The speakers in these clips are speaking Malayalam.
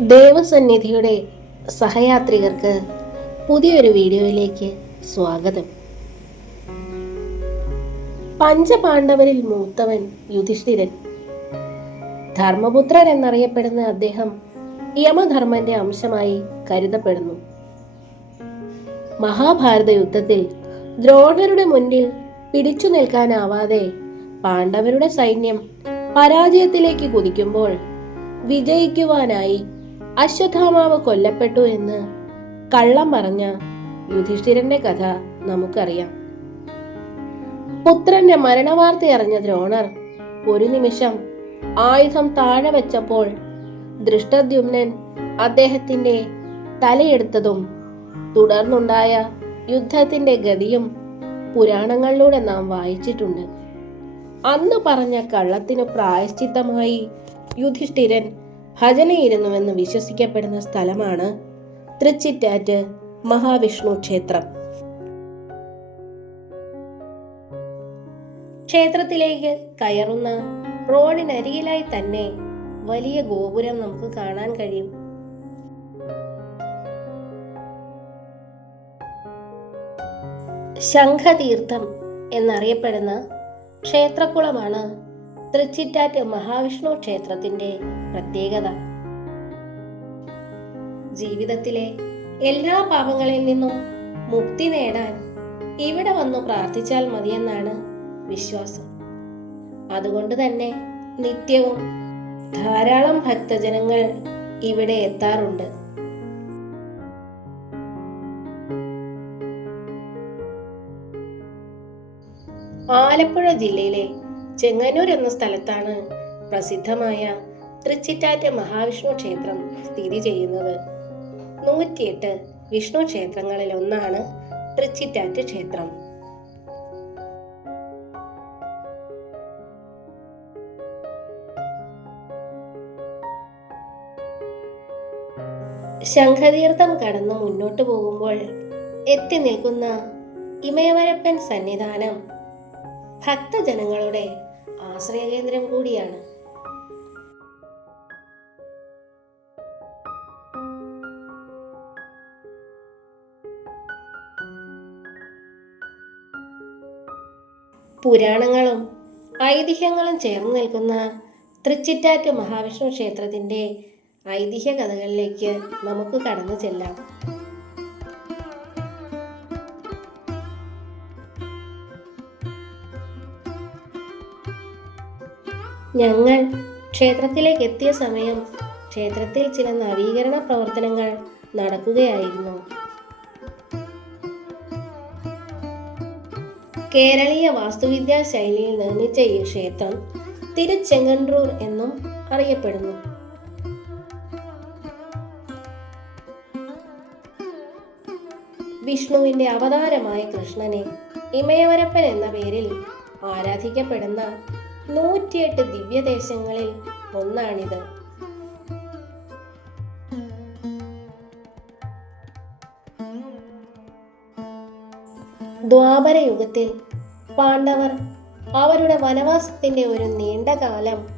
ദേവസന്നിധിയുടെ സഹയാത്രികർക്ക് പുതിയൊരു വീഡിയോയിലേക്ക് സ്വാഗതം. പഞ്ചപാണ്ഡവരിൽ മൂത്തവൻ യുധിഷ്ഠിരൻ. ധർമ്മപുത്രൻ എന്നറിയപ്പെടുന്ന അദ്ദേഹം യമധർമ്മന്റെ അംശമായി കരുതപ്പെടുന്നു. മഹാഭാരത യുദ്ധത്തിൽ ദ്രോണരുടെ മുന്നിൽ പിടിച്ചു നിൽക്കാനാവാതെ പാണ്ഡവരുടെ സൈന്യം പരാജയത്തിലേക്ക് കുതിക്കുമ്പോൾ വിജയിക്കുവാനായി അശ്വത്ഥാമാവ് കൊല്ലപ്പെട്ടു എന്ന് കള്ളം പറഞ്ഞ യുധിഷ്ഠിരന്റെ കഥ നമുക്കറിയാം. പുത്രന്റെ മരണവാർത്ത അറിഞ്ഞ ദ്രോണർ ഒരു നിമിഷം ആയുധം താഴെ വെച്ചപ്പോൾ ദൃഷ്ടദ്യുമ്നൻ അദ്ദേഹത്തിന്റെ തലയെടുത്തതും തുടർന്നുണ്ടായ യുദ്ധത്തിന്റെ ഗതിയും പുരാണങ്ങളിലൂടെ നാം വായിച്ചിട്ടുണ്ട്. അന്ന് പറഞ്ഞ കള്ളത്തിനു പ്രായശ്ചിത്തമായി യുധിഷ്ഠിരൻ ഭജനയിരുന്നുവെന്ന് വിശ്വസിക്കപ്പെടുന്ന സ്ഥലമാണ് തൃച്ചിറ്റാറ്റ് മഹാവിഷ്ണു ക്ഷേത്രം. ക്ഷേത്രത്തിലേക്ക് കയറുന്ന റോഡിനരികിലായി തന്നെ വലിയ ഗോപുരം നമുക്ക് കാണാൻ കഴിയും. ശംഖതീർത്ഥം എന്നറിയപ്പെടുന്ന ക്ഷേത്രക്കുളമാണ് തൃച്ചിറ്റാറ്റ് മഹാവിഷ്ണു ക്ഷേത്രത്തിന്റെ പ്രത്യേകത. ജീവിതത്തിലെ എല്ലാ പാപങ്ങളിൽ നിന്നും മുക്തി നേടാൻ ഇവിടെ വന്നു പ്രാർത്ഥിച്ചാൽ മതിയെന്നാണ് വിശ്വാസം. അതുകൊണ്ട് തന്നെ നിത്യവും ധാരാളം ഭക്തജനങ്ങൾ ഇവിടെ എത്താറുണ്ട്. ആലപ്പുഴ ജില്ലയിലെ ചെങ്ങന്നൂർ എന്ന സ്ഥലത്താണ് പ്രസിദ്ധമായ തൃച്ചിറ്റാറ്റ മഹാവിഷ്ണു ക്ഷേത്രം സ്ഥിതി ചെയ്യുന്നത്. നൂറ്റിയെട്ട് വിഷ്ണു ക്ഷേത്രങ്ങളിൽ ഒന്നാണ് തൃച്ചിറ്റാറ്റ് ക്ഷേത്രം. ശംഖതീർത്ഥം കടന്നു മുന്നോട്ട് പോകുമ്പോൾ എത്തി നിൽക്കുന്ന ഇമയവരപ്പൻ സന്നിധാനം ഭക്തജനങ്ങളുടെ ആശ്രയകേന്ദ്രം കൂടിയാണ്. പുരാണങ്ങളും ഐതിഹ്യങ്ങളും ചേർന്ന് നിൽക്കുന്ന തൃച്ചിറ്റാറ്റ് മഹാവിഷ്ണു ക്ഷേത്രത്തിന്റെ ഐതിഹ്യ കഥകളിലേക്ക് നമുക്ക് കടന്നു ചെല്ലാം. ഞങ്ങൾ ക്ഷേത്രത്തിലേക്ക് എത്തിയ സമയം ക്ഷേത്രത്തിൽ ചില നവീകരണ പ്രവർത്തനങ്ങൾ നടക്കുകയായിരുന്നു. കേരളീയ വാസ്തുവിദ്യാ ശൈലിയിൽ നിർമ്മിച്ച ഈ ക്ഷേത്രം തിരുച്ചെങ്ങൂർ എന്നും അറിയപ്പെടുന്നു. വിഷ്ണുവിന്റെ അവതാരമായ കൃഷ്ണനെ ഇമയവരപ്പൻ എന്ന പേരിൽ ആരാധിക്കപ്പെടുന്ന നൂറ്റിയെട്ട് ദിവ്യദേശങ്ങളിൽ ഒന്നാണിത്. ദ്വാപരയുഗത്തിൽ പാണ്ഡവർ അവരുടെ വനവാസത്തിന്റെ ഒരു നീണ്ട കാലം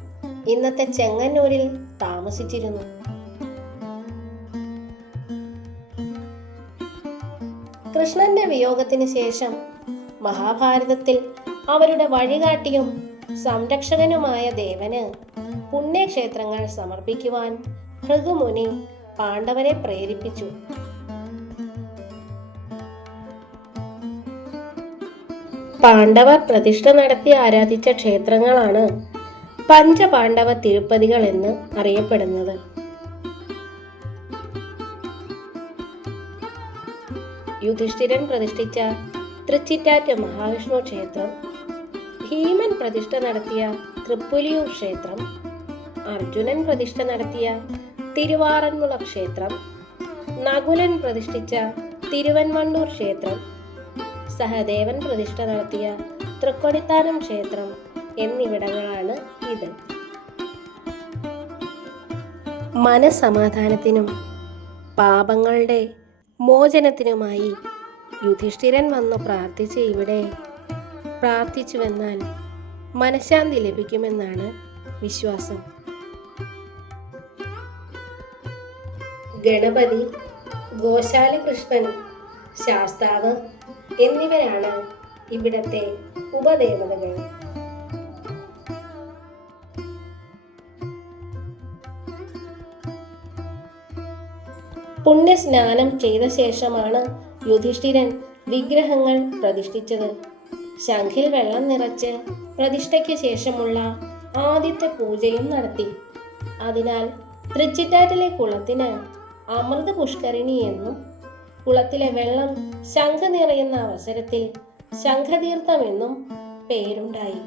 ഇന്നത്തെ ചെങ്ങന്നൂരിൽ താമസിച്ചിരുന്നു. കൃഷ്ണന്റെ വിയോഗത്തിന് ശേഷം മഹാഭാരതത്തിൽ അവരുടെ വഴികാട്ടിയും സംരക്ഷകനുമായ ദേവന് പുണ്യക്ഷേത്രങ്ങൾ സമർപ്പിക്കുവാൻ ഭൃഗുമുനി പാണ്ഡവരെ പ്രേരിപ്പിച്ചു. പാണ്ഡവർ പ്രതിഷ്ഠ നടത്തി ആരാധിച്ച ക്ഷേത്രങ്ങളാണ് പഞ്ചപാണ്ഡവ തിരുപ്പതികൾ എന്ന് അറിയപ്പെടുന്നത്. യുധിഷ്ഠിരൻ പ്രതിഷ്ഠിച്ച തൃച്ചിറ്റാറ്റ് മഹാവിഷ്ണു ക്ഷേത്രം ഭീമൻ പ്രതിഷ്ഠ നടത്തിയ തൃപ്പുലിയൂർ ക്ഷേത്രം അർജുനൻ പ്രതിഷ്ഠ നടത്തിയ തിരുവാറന്മുള ക്ഷേത്രം നകുലൻ പ്രതിഷ്ഠിച്ച തിരുവൻവണ്ണൂർ ക്ഷേത്രം സഹദേവൻ പ്രതിഷ്ഠ നടത്തിയ തൃക്കൊടിത്താനം ക്ഷേത്രം എന്നിവിടങ്ങളാണ് ഇത്. മനസമാധാനത്തിനും പാപങ്ങളുടെ മോചനത്തിനുമായി യുധിഷ്ഠിരൻ വന്നു പ്രാർത്ഥിച്ച് ഇവിടെ പ്രാർത്ഥിച്ചുവെന്നാൽ മനഃശാന്തി ലഭിക്കുമെന്നാണ് വിശ്വാസം. ഗണപതി ഗോശാലകൃഷ്ണൻ ശാസ്താവ് എന്നിവരാണ് ഇവിടത്തെ ഉപദേവതകൾ. പുണ്യസ്നാനം ചെയ്ത ശേഷമാണ് യുധിഷ്ഠിരൻ വിഗ്രഹങ്ങൾ പ്രതിഷ്ഠിച്ചത്. ശംഖിൽ വെള്ളം നിറച്ച് പ്രതിഷ്ഠയ്ക്ക് ശേഷമുള്ള ആദ്യത്തെ പൂജയും നടത്തി. അതിനാൽ തൃച്ചിറ്റാറ്റിലെ കുളത്തിന് അമൃത പുഷ്കരിണി എന്നും കുളത്തിലെ വെള്ളം ശംഖ നിറയുന്ന അവസരത്തിൽ ശംഖതീർത്ഥമെന്നും പേരുണ്ടായി.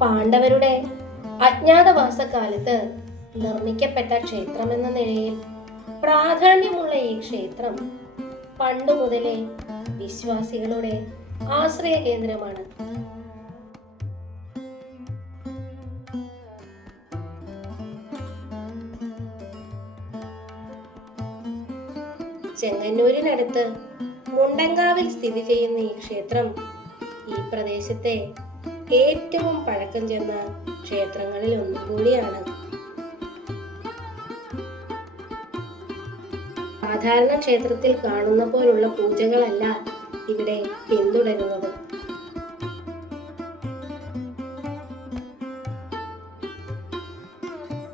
പാണ്ഡവരുടെ അജ്ഞാതവാസകാലത്ത് നിർമ്മിക്കപ്പെട്ട ക്ഷേത്രമെന്ന നിലയിൽ പ്രാധാന്യമുള്ള ഈ ക്ഷേത്രം പണ്ടു മുതലേ വിശ്വാസികളുടെ ആശ്രയ കേന്ദ്രമാണ്. ചെങ്ങന്നൂരിനടുത്ത് മുണ്ടങ്കാവിൽ സ്ഥിതി ചെയ്യുന്ന ഈ ക്ഷേത്രം ഈ പ്രദേശത്തെ ഏറ്റവും പഴക്കം ചെന്ന ക്ഷേത്രങ്ങളിൽ ഒന്നും സാധാരണ ക്ഷേത്രത്തിൽ കാണുന്ന പോലുള്ള പൂജകളല്ല ഇവിടെ പിന്തുടരുന്നത്.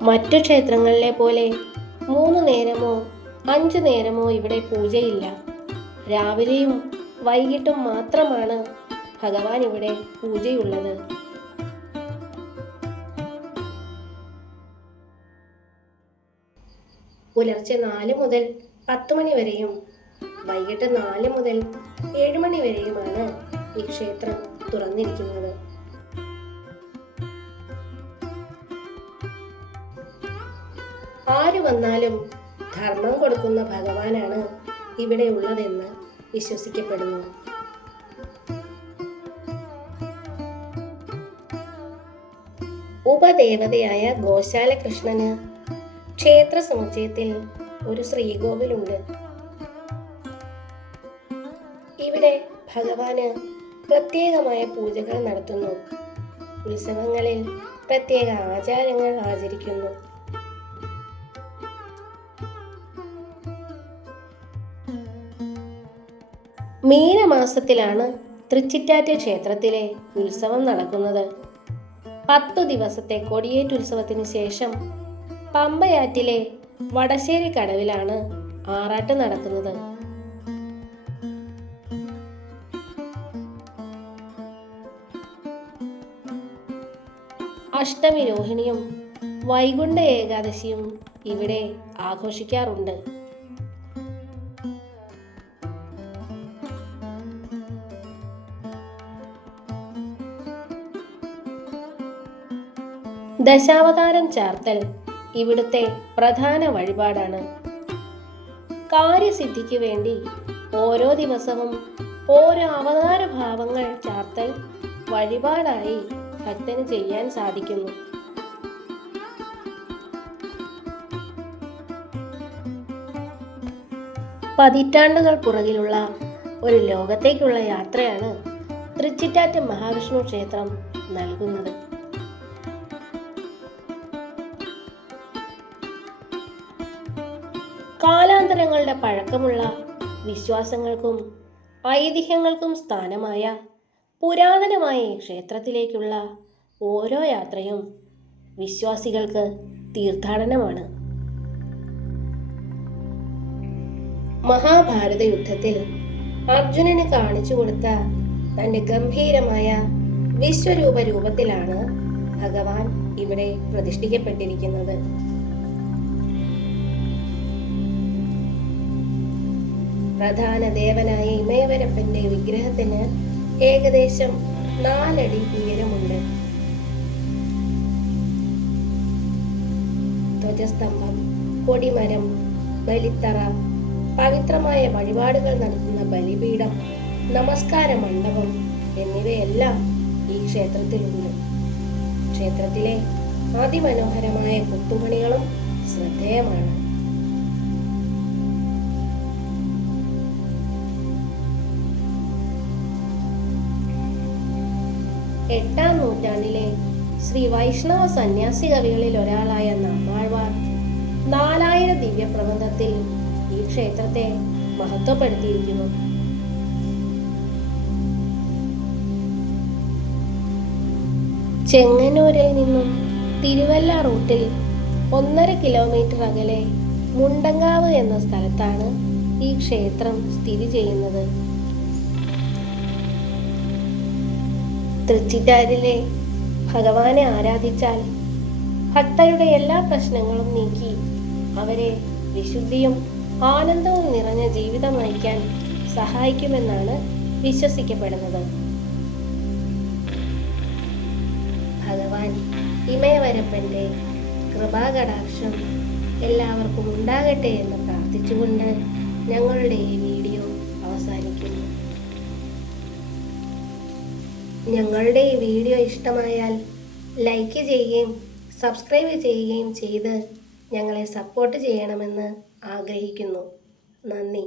മറ്റു ക്ഷേത്രങ്ങളിലെ പോലെ മൂന്ന് നേരമോ അഞ്ച് നേരമോ ഇവിടെ പൂജയില്ല. രാവിലെയും വൈകിട്ടും മാത്രമാണ് ഭഗവാൻ ഇവിടെ പൂജയുള്ളത്. പുലർച്ചെ നാല് മുതൽ മണി വരെയും വൈകിട്ട് നാല് മുതൽ ഏഴ് മണി വരെയുമാണ് ഈ ക്ഷേത്രം തുറന്നിരിക്കുന്നത്. ആര് വന്നാലും ധർമ്മം കൊടുക്കുന്ന ഭഗവാനാണ് ഇവിടെ ഉള്ളതെന്ന് വിശ്വസിക്കപ്പെടുന്നു. ഉപദേവതയായ ഗോശാല കൃഷ്ണന് ക്ഷേത്ര സമുച്ചയത്തിൽ ഒരു ശ്രീകോവിലുണ്ട്. ഇവിടെ ഭഗവാന് പ്രത്യേകമായ പൂജകൾ നടത്തുന്നു. ഉത്സവങ്ങളിൽ പ്രത്യേക ആചാരങ്ങൾ ആചരിക്കുന്നു. മീനമാസത്തിലാണ് തൃച്ചിറ്റാറ്റ് ക്ഷേത്രത്തിലെ ഉത്സവം നടക്കുന്നത്. പത്തു ദിവസത്തെ കൊടിയേറ്റുത്സവത്തിന് ശേഷം പമ്പയാറ്റിലെ വടശ്ശേരി കടവിലാണ് ആറാട്ട് നടക്കുന്നത്. അഷ്ടമി രോഹിണിയും വൈകുണ്ഠ ഏകാദശിയും ഇവിടെ ആഘോഷിക്കാറുണ്ട്. ദശാവതാരം ചാർത്തൽ ഇവിടുത്തെ പ്രധാന വഴിപാടാണ്. കാര്യസിദ്ധിക്ക് വേണ്ടി ഓരോ ദിവസവും ഓരോ അവതാര ഭാവങ്ങൾ ചാർത്തൽ വഴിപാടായി ഭക്തന് ചെയ്യാൻ സാധിക്കുന്നു. പതിറ്റാണ്ടുകൾ പുറകിലുള്ള ഒരു ലോകത്തേക്കുള്ള യാത്രയാണ് തൃച്ചിറ്റാറ്റ് മഹാവിഷ്ണു ക്ഷേത്രം നൽകുന്നത്. കാലാന്തരങ്ങളുടെ പഴക്കമുള്ള വിശ്വാസങ്ങൾക്കും ഐതിഹ്യങ്ങൾക്കും സ്ഥാനമായ പുരാതനമായ ക്ഷേത്രത്തിലേക്കുള്ള ഓരോ യാത്രയും വിശ്വാസികൾക്ക് തീർത്ഥാടനമാണ്. മഹാഭാരത യുദ്ധത്തിൽ അർജുനന് കാണിച്ചു കൊടുത്ത തന്റെ ഗംഭീരമായ വിശ്വരൂപ രൂപത്തിലാണ് ഭഗവാൻ ഇവിടെ പ്രതിഷ്ഠിക്കപ്പെട്ടിരിക്കുന്നത്. പ്രധാന ദേവനായ ഇമയവരപ്പന്റെ വിഗ്രഹത്തിന് ഏകദേശം നാലടി ഉയരമുണ്ട്. ധ്വജസ്തംഭം കൊടിമരം ബലിത്തറ പവിത്രമായ വഴിപാടുകൾ നടത്തുന്ന ബലിപീഠം നമസ്കാര മണ്ഡപം എന്നിവയെല്ലാം ഈ ക്ഷേത്രത്തിലുണ്ട്. ക്ഷേത്രത്തിലെ അതിമനോഹരമായ കൊത്തുപണികളും ശ്രദ്ധേയമാണ്. എട്ടാം നൂറ്റാണ്ടിലെ ശ്രീ വൈഷ്ണവ സന്യാസി കവികളിൽ ഒരാളായ നമ്മാഴ്വാർ നാലായിരം ദിവ്യപ്രബന്ധത്തിൽ ഈ ക്ഷേത്രത്തെ മഹത്വപ്പെടുത്തിയിരിക്കുന്നു. ചെങ്ങന്നൂരിൽ നിന്നും തിരുവല്ല റൂട്ടിൽ ഒന്നര കിലോമീറ്റർ അകലെ മുണ്ടങ്കാവ് എന്ന സ്ഥലത്താണ് ഈ ക്ഷേത്രം സ്ഥിതി ചെയ്യുന്നത്. തൃച്ചിറ്റാരിലെ ഭഗവാനെ ആരാധിച്ചാൽ ഭക്തരുടെ എല്ലാ പ്രശ്നങ്ങളും നീക്കി അവരെ വിശുദ്ധിയും ആനന്ദവും നിറഞ്ഞ ജീവിതം നയിക്കാൻ സഹായിക്കുമെന്നാണ് വിശ്വസിക്കപ്പെടുന്നത്. ഭഗവാൻ ഇമയവരപ്പന്റെ കൃപാകടാക്ഷം എല്ലാവർക്കും ഉണ്ടാകട്ടെ എന്ന് പ്രാർത്ഥിച്ചുകൊണ്ട് ഞങ്ങളുടെ ഈ ഞങ്ങളുടെ ഈ വീഡിയോ ഇഷ്ടമായാൽ ലൈക്ക് ചെയ്യുകയും സബ്സ്ക്രൈബ് ചെയ്യുകയും ചെയ്ത് ഞങ്ങളെ സപ്പോർട്ട് ചെയ്യണമെന്ന് ആഗ്രഹിക്കുന്നു. നന്ദി.